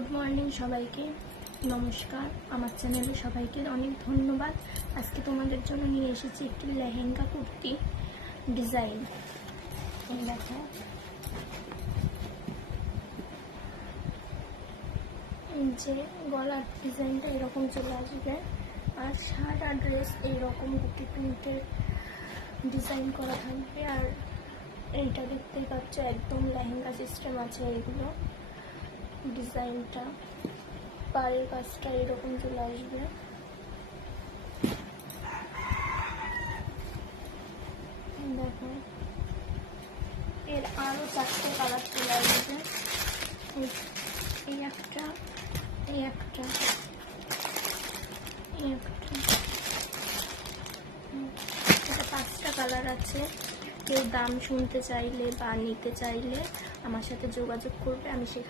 Good morning সবাইকে, নমস্কার। আমার চ্যানেলে সবাইকে অনেক ধন্যবাদ। আজকে তোমাদের জন্য নিয়ে এসেছি একটি লেহেঙ্গা কুর্তি ডিজাইন। দেখো, যে গলার ডিজাইনটা এরকম চলে আসবে, আর শার্ট আর ড্রেস এইরকম গুটি প্রিন্টের ডিজাইন করা থাকবে। আর এইটা দেখতেই পাচ্ছ, একদম লেহেঙ্গা সিস্টেম আছে। এইগুলো ডিজাইনটা পাড়ের কাজটা এরকম চলে আসবে। দেখো, এর আরো 4টে কালার চলে আসবে। এই একটা, এই একটা, এই একটা, এটা 5টা কালার আছে। কেউ দাম শুনতে চাইলে বা নিতে চাইলে আমার সাথে যোগাযোগ করবে, আমি সেখানে